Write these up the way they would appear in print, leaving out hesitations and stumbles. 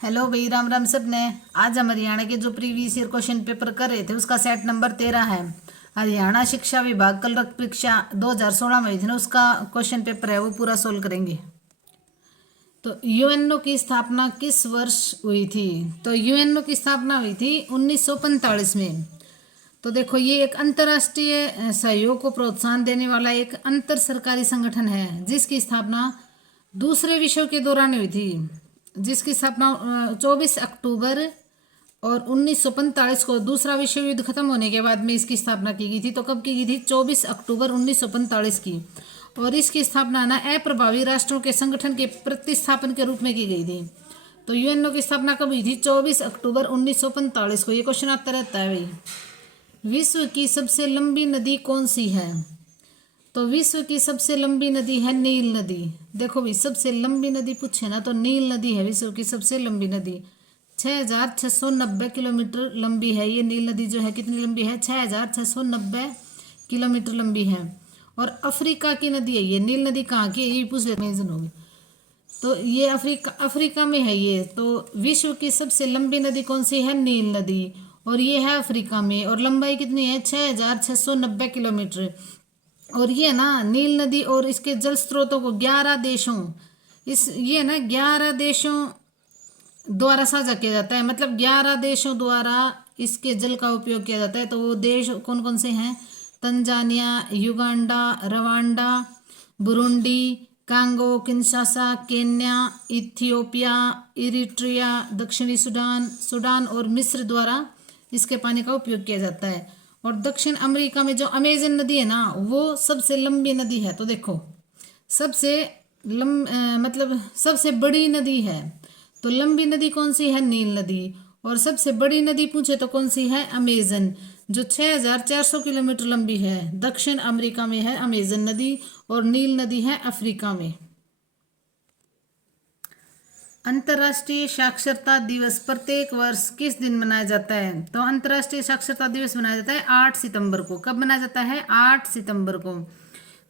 Hello भाई, राम राम सब ने। आज हम हरियाणा के जो प्रीवियस ईयर क्वेश्चन पेपर कर रहे थे उसका सेट नंबर 13 है। हरियाणा शिक्षा विभाग कल परीक्षा 2016 में हुई थी ना, उसका क्वेश्चन पेपर है, वो पूरा सोल्व करेंगे। तो यूएनओ की स्थापना किस वर्ष हुई थी? तो यूएनओ की स्थापना हुई थी 1945 में। तो देखो, ये एक अंतर्राष्ट्रीय सहयोग को प्रोत्साहन देने वाला एक अंतर सरकारी संगठन है जिसकी स्थापना दूसरे विश्व के दौरान हुई थी। जिसकी स्थापना 24 अक्टूबर और 1945 को दूसरा विश्व युद्ध खत्म होने के बाद में इसकी स्थापना की गई थी। तो कब की गई थी? 24 अक्टूबर 1945 की। और इसकी स्थापना ना अप्रभावी राष्ट्रों के संगठन के प्रतिस्थापन के रूप में की गई थी। तो यूएनओ की स्थापना कब हुई थी? 24 अक्टूबर 1945 को। ये क्वेश्चन आता रहता है भाई। विश्व की सबसे लंबी नदी कौन सी है? तो विश्व की सबसे लंबी नदी है नील नदी। देखो भाई, सबसे लंबी नदी पूछे ना तो नील नदी है विश्व की सबसे लंबी नदी। 6,690 किलोमीटर लंबी है ये नील नदी। जो है कितनी लंबी है? 6,690 किलोमीटर लंबी है। और अफ्रीका की नदी है ये नील नदी। कहाँ की है ये पूछ लेते हैं होगी। तो ये अफ्रीका में है ये। तो विश्व की सबसे लंबी नदी कौन सी है? नील नदी। और ये है अफ्रीका में। और लंबाई कितनी है? 6,690 किलोमीटर। और ये ना नील नदी और इसके जल स्रोतों को 11 देशों ये ना 11 देशों द्वारा साझा किया जाता है। मतलब 11 देशों द्वारा इसके जल का उपयोग किया जाता है। तो वो देश कौन कौन से हैं? Tanzania, Uganda, Rwanda, Burundi, Congo Kinshasa, Kenya, Ethiopia, Eritrea, दक्षिणी सूडान और मिस्र द्वारा इसके पानी का उपयोग किया जाता है। और दक्षिण अमेरिका में जो अमेजन नदी है ना, वो सबसे लंबी नदी है। तो देखो, सबसे मतलब सबसे बड़ी नदी है। तो लंबी नदी कौन सी है? नील नदी। और सबसे बड़ी नदी पूछे तो कौन सी है? अमेजन, जो 6,400 किलोमीटर लंबी है। दक्षिण अमेरिका में है अमेजन नदी और नील नदी है अफ्रीका में। अंतर्राष्ट्रीय साक्षरता दिवस प्रत्येक वर्ष किस दिन मनाया जाता है? तो अंतर्राष्ट्रीय साक्षरता दिवस मनाया जाता है 8 सितंबर को। कब मनाया जाता है? 8 सितंबर को।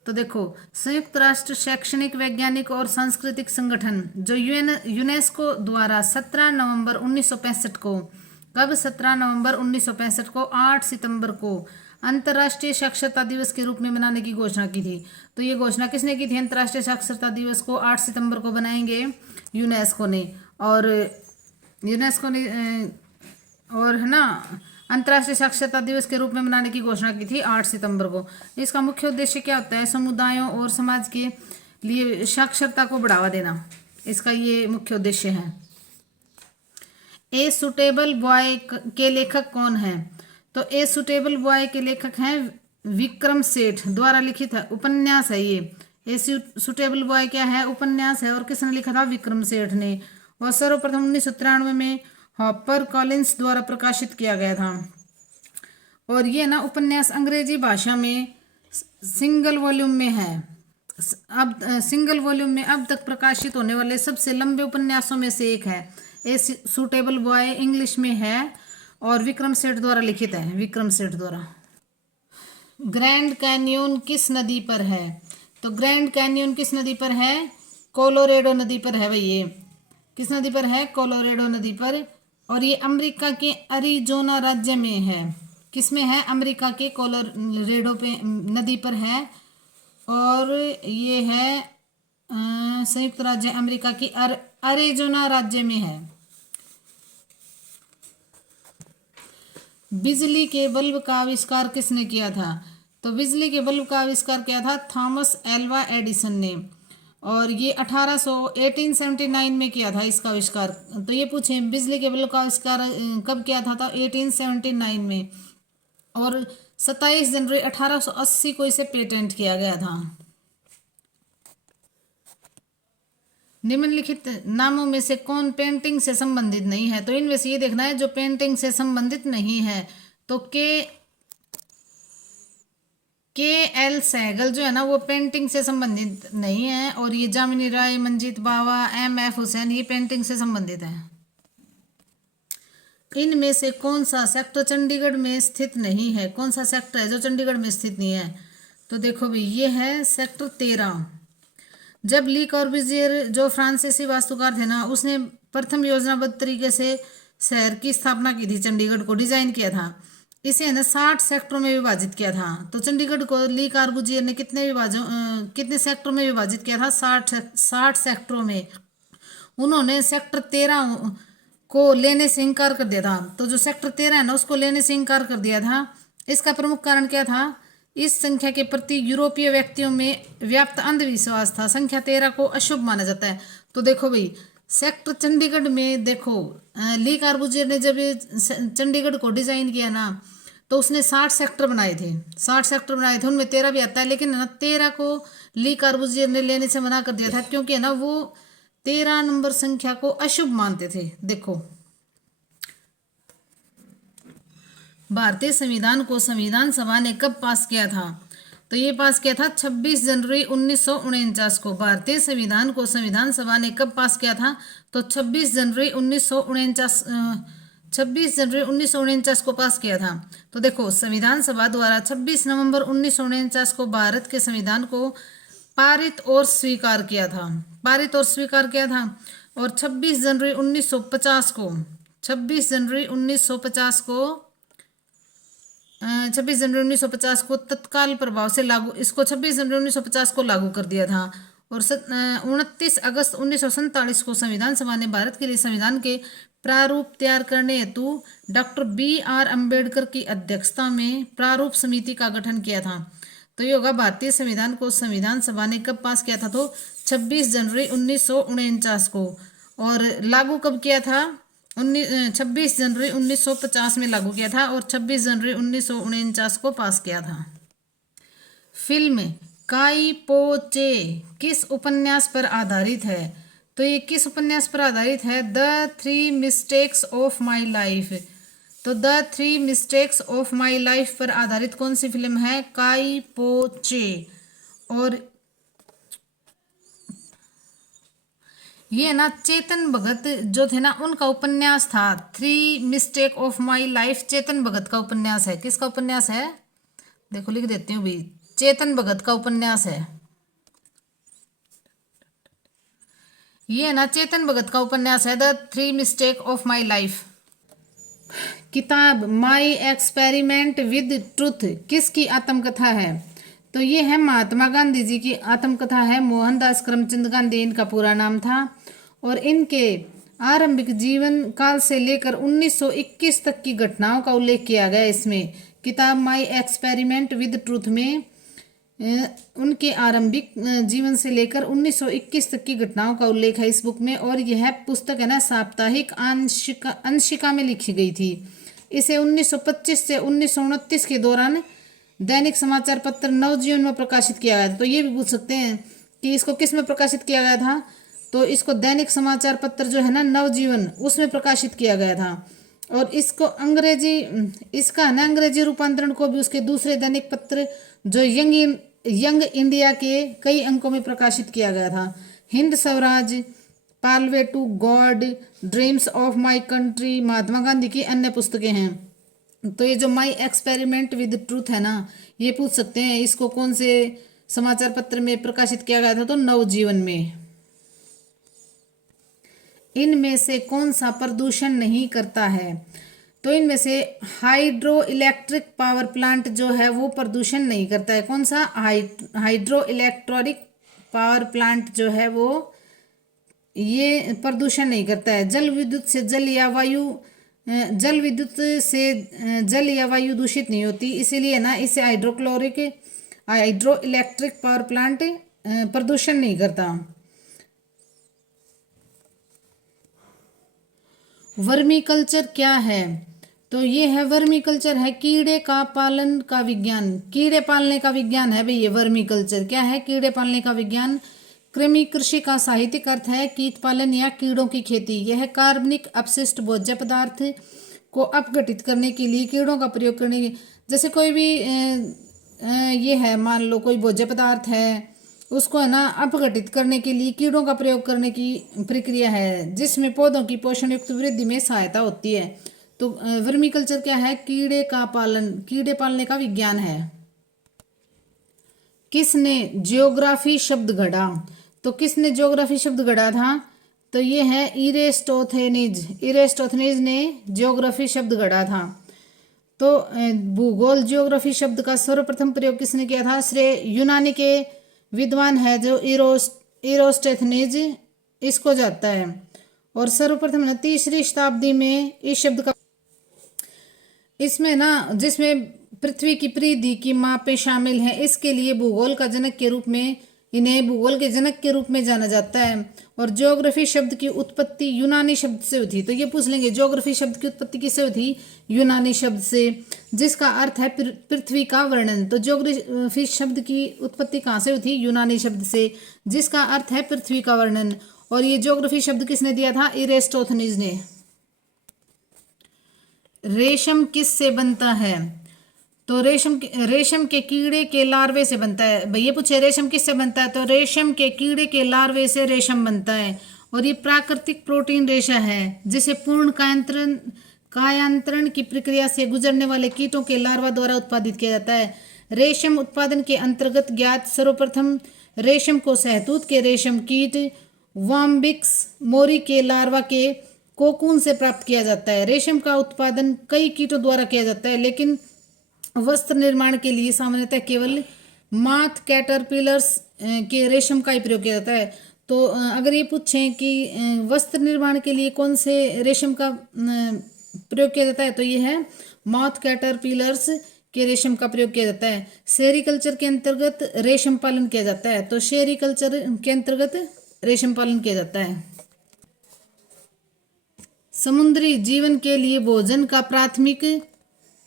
तो देखो, संयुक्त राष्ट्र शैक्षणिक, वैज्ञानिक और सांस्कृतिक संगठन जो यूनेस्को द्वारा 17 नवंबर 1965 को, कब? 17 नवंबर 1965 को 8 सितंबर को अंतर्राष्ट्रीय साक्षरता दिवस के रूप में मनाने की घोषणा की थी। तो ये घोषणा किसने की थी? अंतर्राष्ट्रीय साक्षरता दिवस को 8 सितंबर को बनाएंगे यूनेस्को ने। और यूनेस्को ने और है ना अंतर्राष्ट्रीय साक्षरता दिवस के रूप में मनाने की घोषणा की थी 8 सितंबर को। इसका मुख्य उद्देश्य क्या होता है? समुदायों और समाज के लिए साक्षरता को बढ़ावा देना, इसका ये मुख्य उद्देश्य है। ए सुटेबल बॉय के लेखक कौन है? तो ए सुटेबल बॉय के लेखक हैं विक्रम सेठ द्वारा लिखित है उपन्यास है ये। ए सुटेबल बॉय क्या है? उपन्यास है। और किसने लिखा था? विक्रम सेठ ने। और सर्वप्रथम 1993 में हॉपर कॉलिंस द्वारा प्रकाशित किया गया था। और ये ना उपन्यास अंग्रेजी भाषा में सिंगल वॉल्यूम में है। अब सिंगल वॉल्यूम में अब तक प्रकाशित होने वाले सबसे लंबे उपन्यासों में से एक है। ए सुटेबल बॉय इंग्लिश में है और विक्रम सेठ द्वारा लिखित है। विक्रम सेठ द्वारा। ग्रैंड कैन्यन किस नदी पर है? तो ग्रैंड कैन्यन किस नदी पर है? कोलोरेडो नदी पर है भाई। ये किस नदी पर है? कोलोरेडो नदी पर। और ये अमेरिका के अरिजोना राज्य में है। किस में है? अमेरिका के कोलोरेडो पे नदी पर है। और ये है संयुक्त राज्य अमेरिका की अरिजोना राज्य में है। बिजली के बल्ब का आविष्कार किसने किया था? तो बिजली के बल्ब का आविष्कार किया था थॉमस एल्वा एडिसन ने। और ये 1879 में किया था इसका आविष्कार। तो ये पूछे बिजली के बल्ब का आविष्कार कब किया था? तो 1879 में। और 27 जनवरी 1880 को इसे पेटेंट किया गया था। निम्नलिखित नामों में से कौन पेंटिंग से संबंधित नहीं है? तो इनमें से ये देखना है जो पेंटिंग से संबंधित नहीं है। तो के एल सहगल जो है ना, वो पेंटिंग से संबंधित नहीं है। और ये जामिनी राय, मंजीत बावा, एम.एफ. हुसैन, ये पेंटिंग से संबंधित है। इनमें से कौन सा सेक्टर चंडीगढ़ में स्थित नहीं है? कौन सा सेक्टर है जो चंडीगढ़ में स्थित नहीं है? तो देखो भाई, ये है सेक्टर 13। जब ली कॉर्बुजियर जो फ्रांसीसी वास्तुकार थे ना, उसने प्रथम योजनाबद्ध तरीके से शहर की स्थापना की थी, चंडीगढ़ को डिजाइन किया था। इसे है ना 60 सेक्टरों में विभाजित किया था। तो चंडीगढ़ को ली कॉर्बुजियर ने कितने सेक्टरों में विभाजित किया था? 60 सेक्टरों में। उन्होंने सेक्टर 13 को लेने से इनकार कर दिया था। तो जो सेक्टर 13 है ना, उसको लेने से इनकार कर दिया था। इसका प्रमुख कारण क्या था? इस संख्या के प्रति यूरोपीय व्यक्तियों में व्याप्त अंधविश्वास था। संख्या 13 को अशुभ माना जाता है। तो देखो भाई, सेक्टर चंडीगढ़ में देखो, ली कार्बुजियर ने जब ये चंडीगढ़ को डिजाइन किया ना, तो उसने 60 सेक्टर बनाए थे। 60 सेक्टर बनाए थे, उनमें 13 भी आता है, लेकिन ना 13 को ली कार्बुजियर ने लेने से मना कर दिया था, क्योंकि है ना वो 13 नंबर संख्या को अशुभ मानते थे। देखो, भारतीय संविधान को संविधान सभा ने कब पास किया था? तो ये पास किया था 26 जनवरी 1949 को। भारतीय संविधान को संविधान सभा ने कब पास किया था? तो 26 जनवरी 1949 को पास किया था। तो देखो, संविधान सभा द्वारा 26 नवंबर 1949 को भारत के संविधान को पारित और स्वीकार किया था। और 26 जनवरी 1950 को 26 जनवरी 1950 को तत्काल प्रभाव से लागू, इसको 26 जनवरी 1950 को लागू कर दिया था। और 29 अगस्त 1947 को संविधान सभा ने भारत के लिए संविधान के प्रारूप तैयार करने हेतु डॉक्टर BR अम्बेडकर की अध्यक्षता में प्रारूप समिति का गठन किया था। तो ये होगा, भारतीय संविधान को संविधान सभा ने कब पास किया था? तो 26 जनवरी 1949 को। और लागू कब किया था? 26 जनवरी 1950 में लागू किया था, और 26 जनवरी 1949 को पास किया था। फिल्म काई पो चे किस उपन्यास पर आधारित है? तो ये किस उपन्यास पर आधारित है? The 3 mistakes of my life. तो the 3 mistakes of my life पर आधारित कौन सी फिल्म है? काई पो चे। और ये ना चेतन भगत जो थे ना, उनका उपन्यास था। 3 mistake of my life Chetan Bhagat का उपन्यास है। किसका उपन्यास है? देखो, लिख देती हूँ भाई, चेतन भगत का उपन्यास है। ये ना चेतन भगत का उपन्यास है, the 3 mistake of my life. किताब माई एक्सपेरिमेंट विद ट्रुथ किसकी आत्मकथा है? तो ये है महात्मा गांधी जी की आत्मकथा है। मोहनदास करमचंद गांधी इनका पूरा नाम था। और इनके आरंभिक जीवन काल से लेकर 1921 तक की घटनाओं का उल्लेख किया गया इसमें। किताब माई एक्सपेरिमेंट विद ट्रूथ में उनके आरंभिक जीवन से लेकर 1921 तक की घटनाओं का उल्लेख है इस बुक में। और यह पुस्तक है ना साप्ताहिक अंशिका में लिखी गई थी। इसे 1925 से 1929 के दौरान दैनिक समाचार पत्र नवजीवन में प्रकाशित किया गया था। तो ये भी पूछ सकते हैं कि इसको किस में प्रकाशित किया गया था? तो इसको दैनिक समाचार पत्र जो है ना नवजीवन, उसमें प्रकाशित किया गया था। और इसको इसका है ना अंग्रेजी रूपांतरण को भी उसके दूसरे दैनिक पत्र जो यंग इंडिया के कई अंकों में प्रकाशित किया गया था। Hind Swaraj, pathway to God, dreams of my country Mahatma Gandhi की अन्य पुस्तकें हैं। तो ये जो माई एक्सपेरिमेंट विद ट्रूथ है ना, ये पूछ सकते हैं इसको कौन से समाचार पत्र में प्रकाशित किया गया था? तो नवजीवन में। इनमें से कौन सा प्रदूषण नहीं करता है? तो इनमें से हाइड्रो इलेक्ट्रिक पावर प्लांट जो है वो प्रदूषण नहीं करता है। कौन सा? हाइड्रो इलेक्ट्रिक पावर प्लांट जो है वो ये प्रदूषण नहीं करता है। जल विद्युत से जल या वायु दूषित नहीं होती, इसीलिए ना इसे हाइड्रो इलेक्ट्रिक पावर प्लांट प्रदूषण नहीं करता। वर्मी कल्चर क्या है? तो ये है वर्मी कल्चर है कीड़े का पालन का विज्ञान। कीड़े पालने का विज्ञान है भाई ये वर्मी कल्चर। क्या है? कीड़े पालने का विज्ञान। कृमि कृषि का साहित्यिक अर्थ है कीट पालन या कीड़ों की खेती। यह कार्बनिक अपशिष्ट भोज्य पदार्थ को अपघटित करने के लिए कीड़ों का प्रयोग करने के, जैसे कोई भी ये है, मान लो कोई भोज्य पदार्थ है, उसको है ना अपघटित करने के लिए कीड़ों का प्रयोग करने की प्रक्रिया है, जिसमें पौधों की पोषण युक्त वृद्धि में सहायता होती है। तो वर्मी कल्चर क्या है? कीड़े पालने का विज्ञान है। किसने जियोग्राफी शब्द गढ़ा? तो किसने ज्योग्राफी शब्द गढ़ा था? तो ये है इरेस्टोथेनिज। इरेस्टोथेनिज ने ज्योग्राफी शब्द गढ़ा था। तो भूगोल ज्योग्राफी शब्द का सर्वप्रथम प्रयोग किसने किया था? श्रेय यूनानी के विद्वान है जो इरोस्टेथनीज, इसको जाता है। और सर्वप्रथम ना 3री शताब्दी में इस शब्द का, इसमें ना जिसमें पृथ्वी की परिधि की मापें शामिल हैं, इसके लिए भूगोल का जनक के रूप में, इन्हें भूगोल के जनक के रूप में जाना जाता है। और ज्योग्राफी शब्द की उत्पत्ति यूनानी शब्द से हुई थी। तो ये पूछ लेंगे ज्योग्राफी शब्द की उत्पत्ति किससे हुई थी? यूनानी शब्द से, जिसका अर्थ है पृथ्वी का वर्णन। तो ज्योग्राफी शब्द की उत्पत्ति कहाँ से हुई थी? यूनानी शब्द से, जिसका अर्थ है पृथ्वी का वर्णन। और ये ज्योग्राफी शब्द किसने दिया था? इरेस्टोथनीज ने। रेशम किससे बनता है? तो रेशम के कीड़े के लार्वे से बनता है। भैया पूछे रेशम किससे बनता है? तो रेशम के कीड़े के लार्वे से रेशम बनता है। और ये प्राकृतिक प्रोटीन रेशा है जिसे पूर्ण कायांतरण की प्रक्रिया से गुजरने वाले कीटों के लार्वा द्वारा उत्पादित किया जाता है। रेशम उत्पादन के अंतर्गत ज्ञात सर्वप्रथम रेशम को शहतूत के रेशम कीट वाम्बिक्स मोरी के लार्वा के कोकून से प्राप्त किया जाता है। रेशम का उत्पादन कई कीटों द्वारा किया जाता है, लेकिन वस्त्र निर्माण के लिए सामान्यतः केवल माथ कैटरपिलर्स के रेशम का ही प्रयोग किया जाता है। तो अगर ये पूछें कि वस्त्र निर्माण के लिए कौन से रेशम का प्रयोग किया जाता है, तो ये है माथ कैटरपिलर्स के रेशम का प्रयोग किया जाता है। सेरीकल्चर के अंतर्गत रेशम पालन किया जाता है। तो सेरीकल्चर के अंतर्गत रेशम पालन किया जाता है। समुद्री जीवन के लिए भोजन का प्राथमिक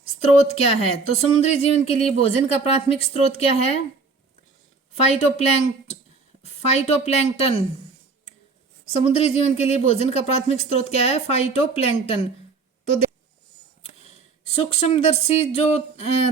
स्रोत क्या है? तो समुद्री जीवन के लिए भोजन का प्राथमिक स्रोत क्या है? फाइटोप्लैंक्टन। समुद्री जीवन के लिए भोजन का प्राथमिक स्रोत क्या है? फाइटोप्लैंक्टन। तो सूक्ष्मदर्शी जो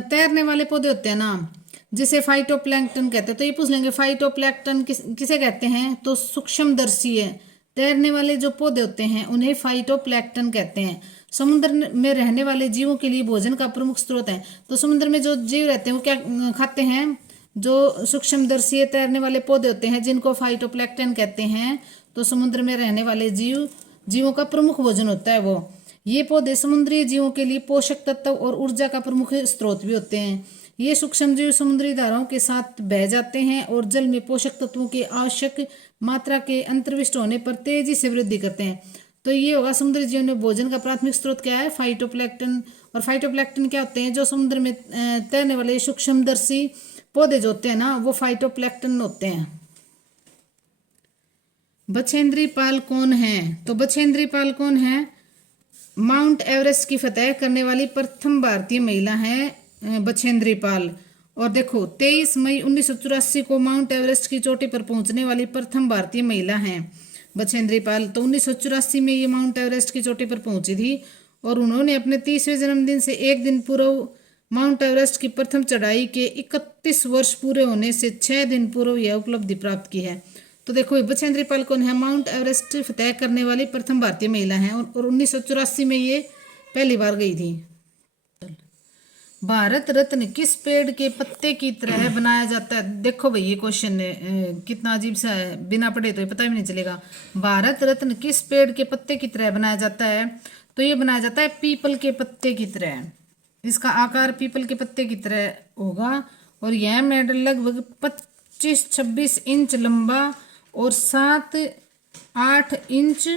तैरने वाले पौधे होते हैं ना, जिसे फाइटोप्लैंक्टन कहते हैं। तो ये पूछ लेंगे फाइटोप्लैंक्टन किसे कहते हैं? तो सूक्ष्मदर्शी है तैरने वाले जो पौधे होते हैं उन्हें फाइटोप्लैंक्टन कहते हैं। समुद्र में रहने वाले जीवों के लिए भोजन का प्रमुख स्रोत है। तो समुद्र में जो जीव रहते हैं वो क्या खाते हैं? जो सूक्ष्मदर्शी तैरने वाले पौधे होते हैं जिनको फाइटोप्लैंक्टन कहते हैं। तो समुद्र में रहने वाले जीवों का प्रमुख भोजन होता है वो। ये पौधे समुद्री जीवों के लिए पोषक तत्व और ऊर्जा का प्रमुख स्रोत भी होते हैं। ये सूक्ष्म जीव समुद्री धाराओं के साथ बह जाते हैं और जल में पोषक तत्वों की आवश्यक मात्रा के अंतर्विष्ट होने पर तेजी से वृद्धि करते हैं। तो ये होगा समुद्री जीवन में भोजन का प्राथमिक स्रोत क्या है? फाइटोप्लैंक्टन। और फाइटोप्लैंक्टन क्या होते हैं? जो समुद्र में तैरने वाले सूक्ष्मदर्शी पौधे जो होते हैं ना, वो फाइटोप्लैंक्टन होते हैं। बछेंद्री पाल कौन है? तो बछेंद्री पाल कौन है? माउंट एवरेस्ट की फतह करने वाली प्रथम भारतीय महिला है बछेंद्री पाल। और देखो 23 मई 1984 को माउंट एवरेस्ट की चोटी पर पहुंचने वाली प्रथम भारतीय महिला हैं बछेंद्री पाल। तो 1984 में ये माउंट एवरेस्ट की चोटी पर पहुंची थी और उन्होंने अपने 30वें जन्मदिन से एक दिन पूर्व माउंट एवरेस्ट की प्रथम चढ़ाई के 31 वर्ष पूरे होने से 6 दिन पूर्व यह उपलब्धि प्राप्त की है। तो देखो बछेंद्री पाल कौन है? माउंट एवरेस्ट फतह करने वाली प्रथम भारतीय महिला हैं और 1984 में ये पहली बार गई थी। भारत रत्न किस पेड़ के पत्ते की तरह बनाया जाता है? देखो भाई ये क्वेश्चन कितना अजीब सा है, बिना पढ़े तो ये पता भी नहीं चलेगा। भारत रत्न किस पेड़ के पत्ते की तरह बनाया जाता है? तो ये बनाया जाता है पीपल के पत्ते की तरह। इसका आकार पीपल के पत्ते की तरह होगा और यह मेडल लगभग 25-26 इंच लंबा और 7-8 इंच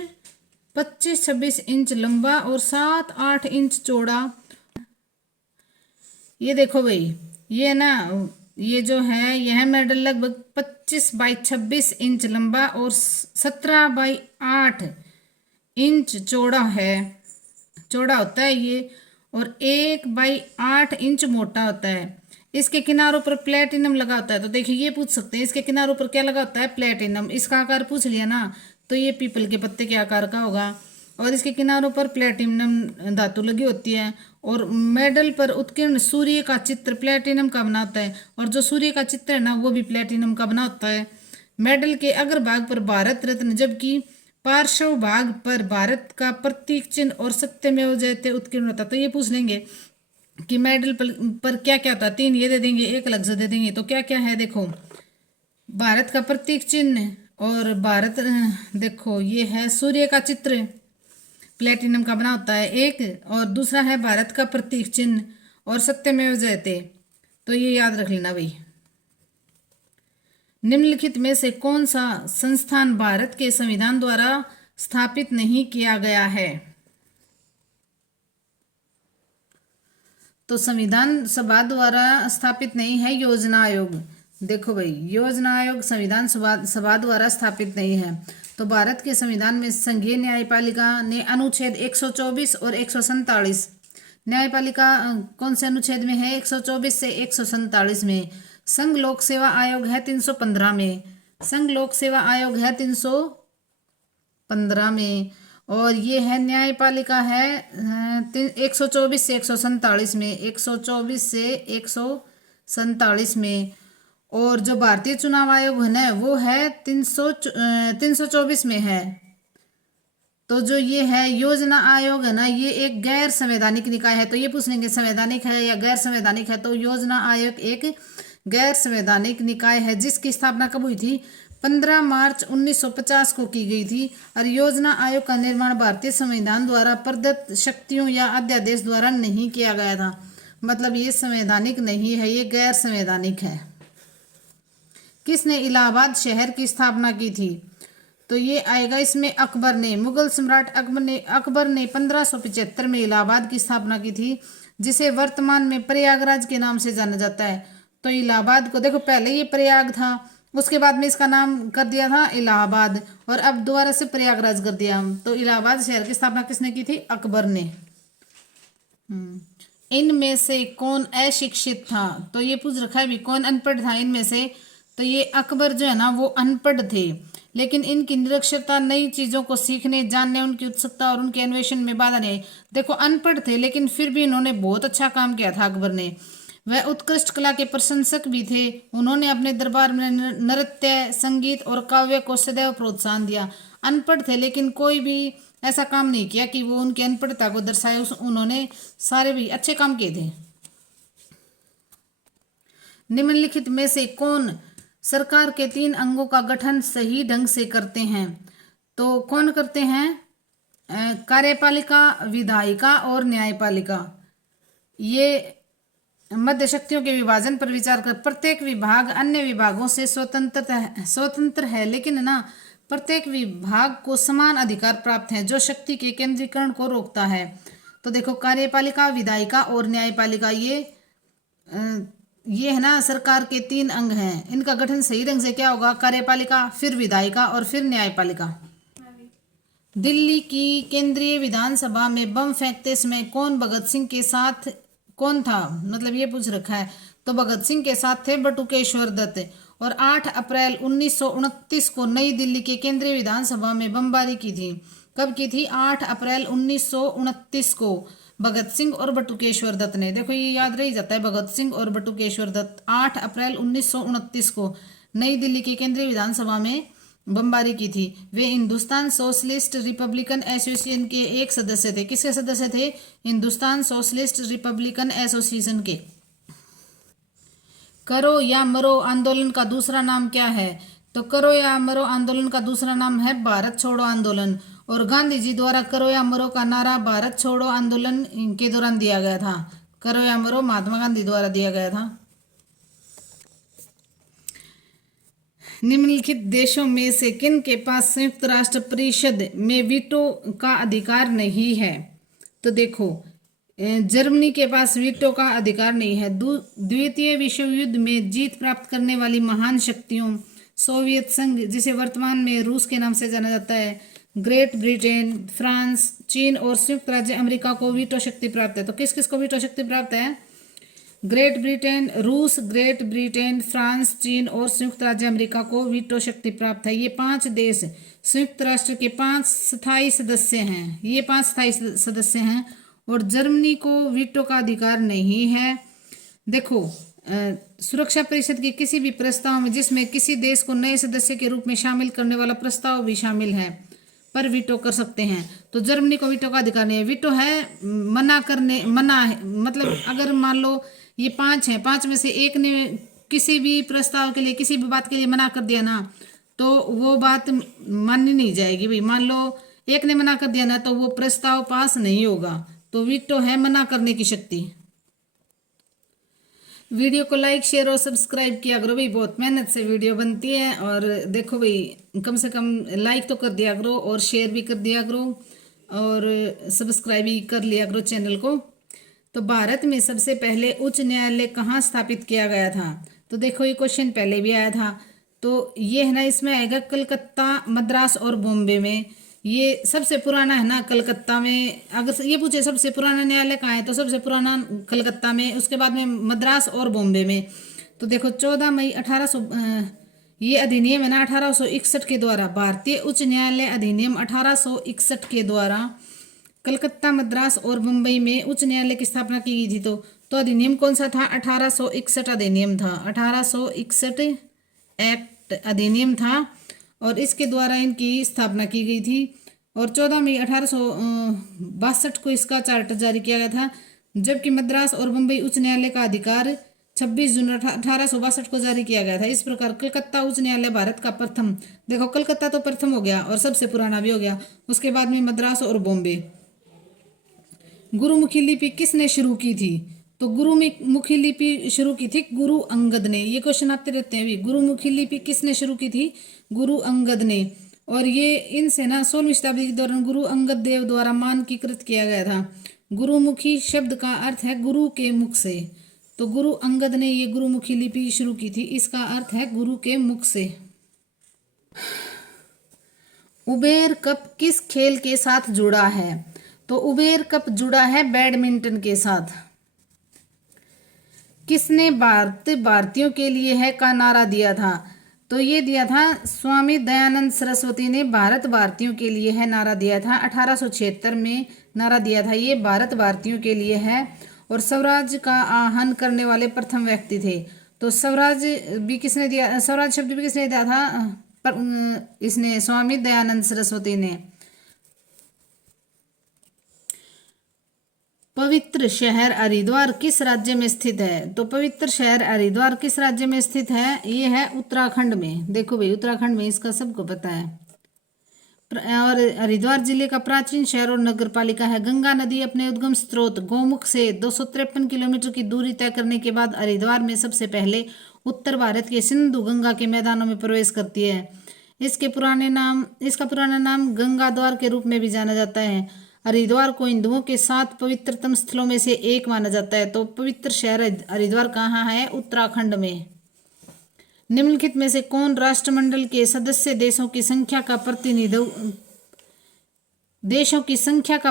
25-26 इंच लंबा और 7-8 इंच चौड़ा। ये देखो भाई ये ना, ये जो है यह मेडल लगभग 25x26 इंच लंबा और 17x8 इंच चौड़ा होता है ये, और 1x8 इंच मोटा होता है। इसके किनारों पर प्लेटिनम लगा होता है। तो देखिए ये पूछ सकते हैं इसके किनारों पर क्या लगा होता है? प्लेटिनम। इसका आकार पूछ लिया ना, तो ये पीपल के पत्ते के आकार का होगा और इसके किनारों पर प्लेटिनम धातु लगी होती है। और मेडल पर उत्कीर्ण सूर्य का चित्र प्लेटिनम का बना होता है और जो सूर्य का चित्र है ना वो भी प्लेटिनम का बना होता है। मेडल के अग्रभाग पर भारत रत्न जबकि पार्श्व भाग पर भारत का प्रतीक चिन्ह और सत्यमेव जयते उत्कीर्ण होता। तो ये पूछ लेंगे कि मेडल पर क्या क्या था? 3 ये दे देंगे, 1 अलग से दे देंगे। तो क्या क्या है देखो, भारत का प्रतीक चिन्ह और भारत देखो ये है सूर्य का चित्र, प्लेटिनम का बना होता है एक, और दूसरा है भारत का प्रतीक चिन्ह, और सत्यमेव जयते। तो ये याद रख लेना भाई। निम्नलिखित में से कौन सा संस्थान भारत के संविधान द्वारा स्थापित नहीं किया गया है? तो संविधान सभा द्वारा स्थापित नहीं है योजना आयोग। देखो भाई, योजना आयोग संविधान सभा द्वारा स्थापित नहीं है। तो भारत के संविधान में संघीय न्यायपालिका ने अनुच्छेद 124 और 147, न्यायपालिका कौन से अनुच्छेद में है? 124 से 147 में। संघ लोक सेवा आयोग है 315 में, संघ लोक सेवा आयोग है 315 में। और ये है न्यायपालिका है 124 से 147 में, 124 से 147 में। और जो भारतीय चुनाव आयोग है ना वो है 324 में है। तो जो ये है योजना आयोग है ना, ये एक गैर संवैधानिक निकाय है। तो ये पूछ लेंगे संवैधानिक है या गैर संवैधानिक है। तो योजना आयोग एक गैर संवैधानिक निकाय है जिसकी स्थापना कब हुई थी? 15 मार्च 1950 को की गई थी। और योजना आयोग का निर्माण भारतीय संविधान द्वारा प्रदत्त शक्तियों या अध्यादेश द्वारा नहीं किया गया था। मतलब ये संवैधानिक नहीं है, ये गैर संवैधानिक है। किसने इलाहाबाद शहर की स्थापना की थी? तो ये आएगा इसमें अकबर ने, मुगल सम्राट अकबर ने 1575 में इलाहाबाद की स्थापना की थी, जिसे वर्तमान में प्रयागराज के नाम से जाना जाता है। तो इलाहाबाद को देखो, पहले ये प्रयाग था, उसके बाद में इसका नाम कर दिया था इलाहाबाद, और अब दोबारा से प्रयागराज कर दिया। तो इलाहाबाद शहर की स्थापना किसने की थी? अकबर ने। इनमें से कौन अशिक्षित था? तो ये पूछ रखा है भी कौन अनपढ़ था इनमें से। तो ये अकबर जो है ना वो अनपढ़ थे, लेकिन इनकी निरक्षरता नई चीजों को सीखने जानने, उनकी उत्सुकता और उनके अन्वेषण में बाधा नहीं आई। देखो अनपढ़ थे लेकिन फिर भी इन्होंने बहुत अच्छा काम किया था अकबर ने। वह उत्कृष्ट कला के प्रशंसक भी थे। उन्होंने अपने दरबार में नृत्य, संगीत और काव्य को सदैव प्रोत्साहन दिया। अनपढ़ थे लेकिन कोई भी ऐसा काम नहीं किया कि वो उनकी अनपढ़ता को दर्शाए। उन्होंने सारे भी अच्छे काम किए थे। निम्नलिखित में से कौन सरकार के 3 अंगों का गठन सही ढंग से करते हैं? तो कौन करते हैं? कार्यपालिका, विधायिका और न्यायपालिका। ये मध्य शक्तियों के विभाजन पर विचार कर प्रत्येक विभाग अन्य विभागों से स्वतंत्र है, लेकिन ना प्रत्येक विभाग को समान अधिकार प्राप्त हैं जो शक्ति के केंद्रीकरण को रोकता है। तो देखो कार्यपालिका, विधायिका और न्यायपालिका ये है ना सरकार के 3 अंग हैं। इनका गठन सही ढंग से क्या होगा? कार्यपालिका, फिर विधायिका और फिर न्यायपालिका। दिल्ली की केंद्रीय विधानसभा में बम फेंकते समय कौन भगत सिंह के साथ कौन था? मतलब ये पूछ रखा है। तो भगत सिंह के साथ थे बटुकेश्वर दत्त। और 8 अप्रैल 1929 को नई दिल्ली के केंद्रीय विधानसभा में बमबारी की थी। कब की थी? 8 अप्रैल 1929 को भगत सिंह और बटुकेश्वर दत्त ने। देखो ये याद रह जाता है, भगत सिंह और बटुकेश्वर दत्त 8 अप्रैल 1929 को नई दिल्ली के केंद्रीय विधानसभा में बमबारी की थी। वे हिंदुस्तान सोशलिस्ट रिपब्लिकन एसोसिएशन के एक सदस्य थे। किसके सदस्य थे? हिंदुस्तान सोशलिस्ट रिपब्लिकन एसोसिएशन के। करो या मरो आंदोलन का दूसरा नाम क्या है? तो करो या मरो आंदोलन का दूसरा नाम है भारत छोड़ो आंदोलन। और गांधी जी द्वारा करो या मरो का नारा भारत छोड़ो आंदोलन के दौरान दिया गया था। करो या मरो महात्मा गांधी द्वारा दिया गया था। निम्नलिखित देशों में से किन के पास संयुक्त राष्ट्र परिषद में वीटो का अधिकार नहीं है? तो देखो जर्मनी के पास वीटो का अधिकार नहीं है। द्वितीय विश्व युद्ध में जीत प्राप्त करने वाली महान शक्तियों सोवियत संघ, जिसे वर्तमान में रूस के नाम से जाना जाता है, ग्रेट ब्रिटेन, फ्रांस, चीन और संयुक्त राज्य अमेरिका को वीटो शक्ति प्राप्त है। तो किस किस को वीटो शक्ति प्राप्त है? ग्रेट ब्रिटेन, रूस, ग्रेट ब्रिटेन, फ्रांस, चीन और संयुक्त राज्य अमेरिका को वीटो शक्ति प्राप्त है। ये 5 देश संयुक्त राष्ट्र के 5 स्थायी सदस्य हैं। ये 5 स्थायी सदस्य हैं और जर्मनी को वीटो का अधिकार नहीं है। देखो सुरक्षा परिषद के किसी भी प्रस्ताव में जिसमें किसी देश को नए सदस्य के रूप में शामिल करने वाला प्रस्ताव भी शामिल है पर वीटो कर सकते हैं। तो जर्मनी को वीटो का अधिकार नहीं है। वीटो है मना है, मतलब अगर मान लो ये 5 हैं, 5 में से एक ने किसी भी प्रस्ताव के लिए, किसी भी बात के लिए मना कर दिया ना, तो वो बात माननी नहीं जाएगी भाई। मान लो एक ने मना कर दिया ना, तो वो प्रस्ताव पास नहीं होगा। तो वीटो है मना करने की शक्ति। वीडियो को लाइक शेयर और सब्सक्राइब किया करो भाई, बहुत मेहनत से वीडियो बनती है। और देखो भाई, कम से कम लाइक तो कर दिया करो और शेयर भी कर दिया करो और सब्सक्राइब भी कर लिया करो चैनल को। तो भारत में सबसे पहले उच्च न्यायालय कहाँ स्थापित किया गया था? तो देखो ये क्वेश्चन पहले भी आया था। तो ये है ना, इसमें आएगा कलकत्ता, मद्रास और बॉम्बे में। ये सबसे पुराना है ना कलकत्ता में। अगर ये पूछे सबसे पुराना न्यायालय कहाँ है, तो सबसे पुराना कलकत्ता में, उसके बाद में मद्रास और बॉम्बे में। तो देखो 14 मई 1800 ये अधिनियम है ना 1861 के द्वारा, भारतीय उच्च न्यायालय अधिनियम 1861 के द्वारा कलकत्ता, मद्रास और मुंबई में उच्च न्यायालय की स्थापना की गई थी। तो अधिनियम कौन सा था? 1861 अधिनियम था। 1861 एक्ट अधिनियम था और इसके द्वारा इनकी स्थापना की गई थी। और 14 मई 1862 को इसका चार्टर जारी किया गया था। जबकि मद्रास और मुंबई उच्च न्यायालय का अधिकार 26 जून 1862 को जारी किया गया था। इस प्रकार कलकत्ता उच्च न्यायालय भारत का प्रथम, देखो कलकत्ता तो प्रथम हो गया और सबसे पुराना भी हो गया। उसके बाद में मद्रास और बॉम्बे। गुरुमुखी लिपि किसने शुरू की थी? तो गुरुमुखी लिपि शुरू की थी गुरु अंगद ने। ये क्वेश्चन आते रहते हैं भी। गुरुमुखी लिपि किसने शुरू की थी? गुरु अंगद ने। और ये इनसे ना 16वीं शताब्दी के दौरान गुरु अंगद देव द्वारा मानकीकृत किया गया था। गुरुमुखी शब्द का अर्थ है गुरु के मुख से। तो गुरु अंगद ने ये गुरुमुखी लिपि शुरू की थी, इसका अर्थ है गुरु के मुख से। उबेर कप किस खेल के साथ जुड़ा है? तो उबेर कप जुड़ा है बैडमिंटन के साथ। किसने भारतीयों के लिए है का नारा दिया था? तो ये दिया था स्वामी दयानंद सरस्वती ने भारत भारतीयों के लिए है नारा दिया था। 1876 में नारा दिया था ये, भारत भारतीयों के लिए है। और स्वराज का आह्वान करने वाले प्रथम व्यक्ति थे। तो स्वराज भी किसने दिया? स्वराज शब्द भी किसने दिया था? इसने स्वामी दयानंद सरस्वती ने। पवित्र शहर हरिद्वार किस राज्य में स्थित है? तो पवित्र शहर हरिद्वार किस राज्य में स्थित है? ये है उत्तराखंड में। देखो भाई उत्तराखंड में, इसका सबको पता है। और हरिद्वार जिले का प्राचीन शहर और नगर पालिका है। गंगा नदी अपने उद्गम स्रोत गौमुख से 253 किलोमीटर की दूरी तय करने के बाद हरिद्वार में सबसे पहले उत्तर भारत के सिंधु गंगा के मैदानों में प्रवेश करती है। इसका पुराना नाम गंगा द्वार के रूप में भी जाना जाता है। हरिद्वार को हिंदुओं के 7 पवित्रतम स्थलों में से एक माना जाता है। तो पवित्र शहर हरिद्वार कहाँ है? उत्तराखंड में। निम्नलिखित में से कौन राष्ट्रमंडल के सदस्य देशों की संख्या का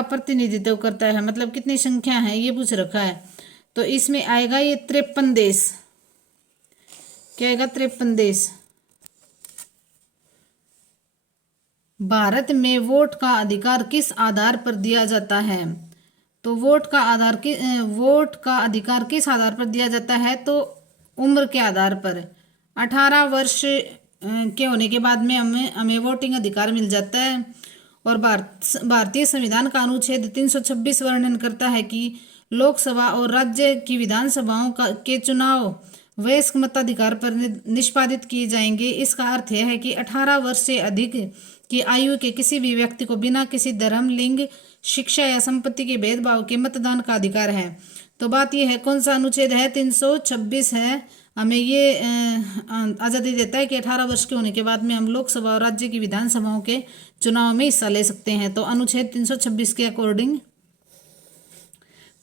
प्रतिनिधित्व करता है? मतलब कितनी संख्या है ये पूछ रखा है। तो इसमें आएगा ये 53 देश। क्या आएगा? 53 देश। भारत में वोट का अधिकार किस आधार पर दिया जाता है? तो वोट का अधिकार किस आधार पर दिया जाता है? तो उम्र के आधार पर। 18 वर्ष के होने के बाद में हमें वोटिंग अधिकार मिल जाता है। और भारतीय संविधान का अनुच्छेद 326 वर्णन करता है कि लोकसभा और राज्य की विधानसभाओं के चुनाव वयस्क मताधिकार पर निष्पादित किए जाएंगे। इसका अर्थ यह है कि 18 वर्ष से अधिक की आयु के किसी भी व्यक्ति को बिना किसी धर्म, लिंग, शिक्षा या संपत्ति के भेदभाव के मतदान का अधिकार है। तो बात यह है, कौन सा अनुच्छेद है? 326 है। हमें ये आज़ादी देता है कि 18 वर्ष के होने के बाद में हम लोकसभा और राज्य की विधानसभाओं के चुनाव में हिस्सा ले सकते हैं। तो अनुच्छेद 326 के अकॉर्डिंग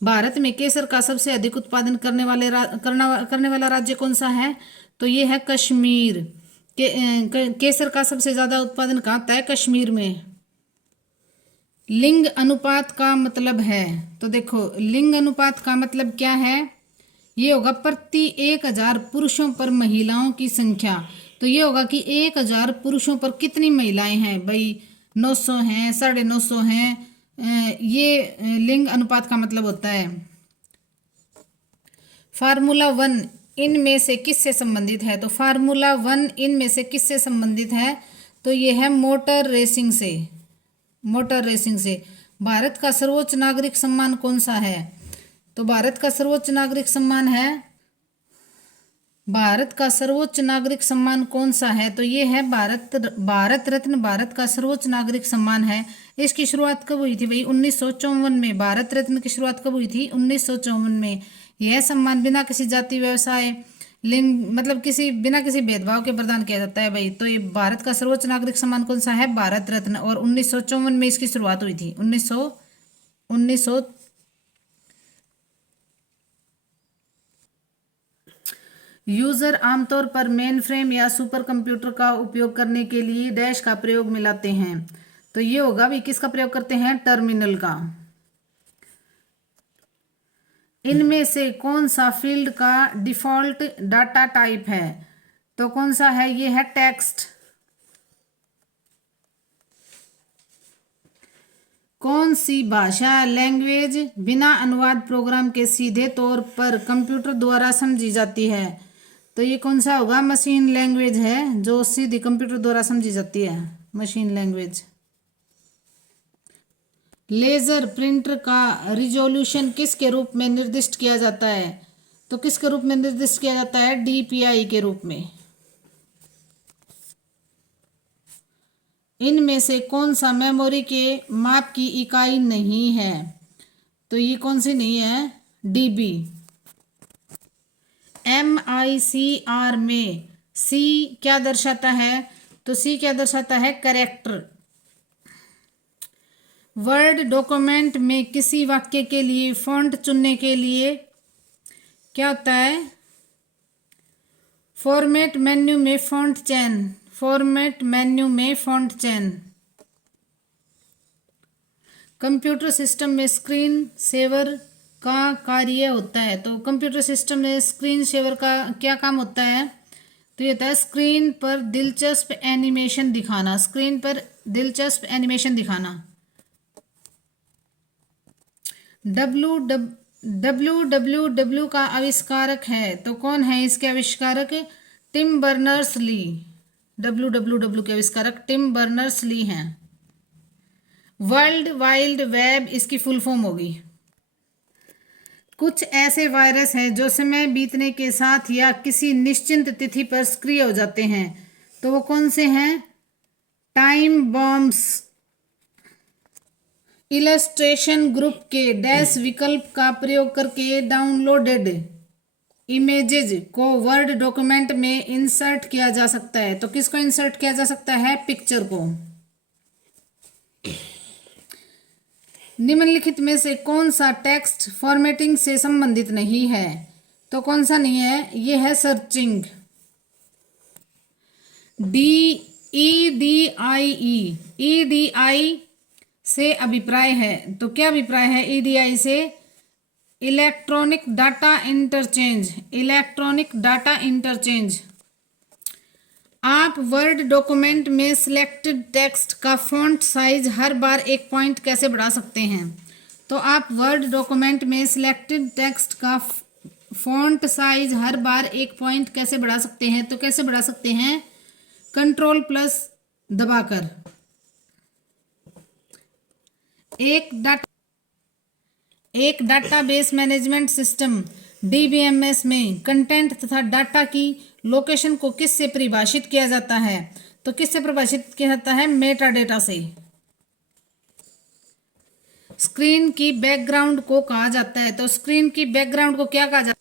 भारत में केसर का सबसे अधिक उत्पादन करने वाला राज्य कौन सा है? तो ये है कश्मीर। केसर का सबसे ज्यादा उत्पादन कहाँ होता है? कश्मीर में। लिंग अनुपात का मतलब है, तो देखो लिंग अनुपात का मतलब क्या है? ये होगा प्रति 1000 पुरुषों पर महिलाओं की संख्या। तो ये होगा कि 1000 पुरुषों पर कितनी महिलाएं हैं भाई? 900 हैं, 950 हैं। ये लिंग अनुपात का मतलब होता है। फार्मूला 1 इनमें से किससे संबंधित है? तो फार्मूला 1 इनमें से किससे संबंधित है? तो ये है मोटर रेसिंग से। मोटर रेसिंग से। भारत का सर्वोच्च नागरिक सम्मान कौन सा है? तो भारत का सर्वोच्च नागरिक सम्मान है भारत का सर्वोच्च नागरिक सम्मान कौन सा है? तो ये है भारत रत्न भारत का सर्वोच्च नागरिक सम्मान है। इसकी शुरुआत कब हुई थी भाई? 1954 में। भारत रत्न की शुरुआत कब हुई थी? 1954 में। यह सम्मान बिना किसी जाति, व्यवसाय, लिंग मतलब बिना किसी भेदभाव के प्रदान किया जाता है भाई। तो ये भारत का सर्वोच्च नागरिक सम्मान कौन सा है? भारत रत्न। और 1954 में इसकी शुरुआत हुई थी। 1900 यूजर आमतौर पर मेन फ्रेम या सुपर कंप्यूटर का उपयोग करने के लिए डैश का प्रयोग में लाते हैं। तो ये होगा भी किसका प्रयोग करते हैं? टर्मिनल का। इनमें से कौन सा फील्ड का डिफॉल्ट डाटा टाइप है? तो कौन सा है? ये है टेक्स्ट। कौन सी भाषा लैंग्वेज बिना अनुवाद प्रोग्राम के सीधे तौर पर कंप्यूटर द्वारा समझी जाती है? तो ये कौन सा होगा? मशीन लैंग्वेज है, जो सीधी कंप्यूटर द्वारा समझी जाती है, मशीन लैंग्वेज। लेजर प्रिंटर का रिजोल्यूशन किसके रूप में निर्दिष्ट किया जाता है? तो किसके रूप में निर्दिष्ट किया जाता है? DPI के रूप में। इनमें से कौन सा मेमोरी के माप की इकाई नहीं है? तो ये कौन सी नहीं है? DB। MICR में C क्या दर्शाता है? तो C क्या दर्शाता है? कैरेक्टर। वर्ड डॉक्यूमेंट में किसी वाक्य के लिए फॉन्ट चुनने के लिए क्या होता है? फॉर्मेट मेन्यू में फॉन्ट चेन। फॉर्मेट मेन्यू में फॉन्ट चेन। कंप्यूटर सिस्टम में स्क्रीन सेवर का कार्य होता है। तो कंप्यूटर सिस्टम में स्क्रीन सेवर का क्या काम होता है? तो ये होता है स्क्रीन पर दिलचस्प एनिमेशन दिखाना। स्क्रीन पर दिलचस्प एनिमेशन दिखाना। WWW का आविष्कारक है। तो कौन है इसके आविष्कारक? Tim Berners Lee. WWW के आविष्कारक टिम बर्नर्स ली हैं। वर्ल्ड वाइड वेब इसकी फुल फॉर्म होगी। कुछ ऐसे वायरस हैं जो समय बीतने के साथ या किसी निश्चित तिथि पर सक्रिय हो जाते हैं। तो वो कौन से हैं? Time bombs. इलस्ट्रेशन ग्रुप के डैश विकल्प का प्रयोग करके डाउनलोडेड इमेजेज को वर्ड डॉक्यूमेंट में इंसर्ट किया जा सकता है। तो किसको इंसर्ट किया जा सकता है? पिक्चर को। निम्नलिखित में से कौन सा टेक्स्ट फॉर्मेटिंग से संबंधित नहीं है? तो कौन सा नहीं है? ये है सर्चिंग। EDIE से अभिप्राय है। तो क्या अभिप्राय है EDI से? Electronic data interchange. Electronic data interchange. आप वर्ड डॉक्यूमेंट में सिलेक्टेड टेक्स्ट का फॉन्ट साइज हर बार एक पॉइंट कैसे बढ़ा सकते हैं? तो आप वर्ड डॉक्यूमेंट में सिलेक्टेड टेक्स्ट का फॉन्ट साइज हर बार एक पॉइंट कैसे बढ़ा सकते हैं? तो कैसे बढ़ा सकते हैं? Ctrl+ दबाकर। एक डाटाबेस मैनेजमेंट सिस्टम DBMS में कंटेंट तथा डाटा की लोकेशन को किससे परिभाषित किया जाता है? तो किससे परिभाषित किया जाता है? मेटा डेटा से। स्क्रीन की बैकग्राउंड को कहा जाता है। तो स्क्रीन की बैकग्राउंड को क्या कहा जाता है?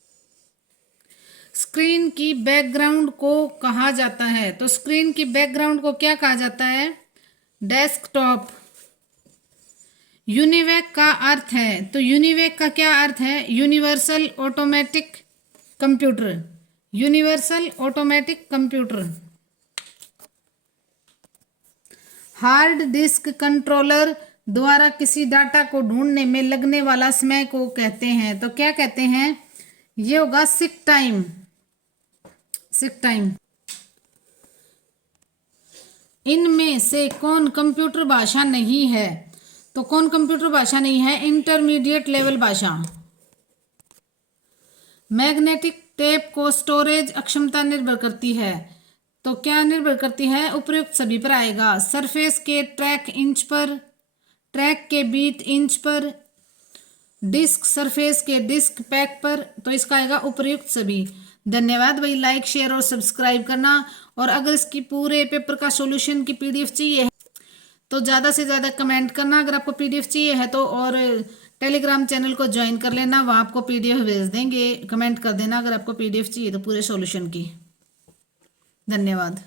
स्क्रीन की बैकग्राउंड को कहा जाता है। तो स्क्रीन की बैकग्राउंड को क्या कहा जाता है? डेस्कटॉप। यूनिवैक का अर्थ है। तो यूनिवैक का क्या अर्थ है? Universal automatic computer. Universal automatic computer. Hard disk controller द्वारा किसी डाटा को ढूंढने में लगने वाला समय को कहते हैं। तो क्या कहते हैं? ये होगा सीक टाइम। Seek time. इनमें से कौन कंप्यूटर भाषा नहीं है? तो कौन कंप्यूटर भाषा नहीं है? इंटरमीडिएट लेवल भाषा। मैग्नेटिक टेप को स्टोरेज अक्षमता निर्भर करती है। तो क्या निर्भर करती है? उपर्युक्त सभी पर आएगा। सरफेस के ट्रैक इंच पर, ट्रैक के बीट इंच पर, डिस्क सरफेस के डिस्क पैक पर। तो इसका आएगा उपर्युक्त सभी। धन्यवाद भाई। लाइक शेयर और सब्सक्राइब करना। और अगर इसकी पूरे पेपर का सॉल्यूशन की पीडीएफ चाहिए तो ज़्यादा से ज़्यादा कमेंट करना अगर आपको पीडीएफ चाहिए है तो, और टेलीग्राम चैनल को ज्वाइन कर लेना, वहाँ आपको पीडीएफ भेज देंगे। कमेंट कर देना अगर आपको पीडीएफ चाहिए तो पूरे सॉल्यूशन की। धन्यवाद।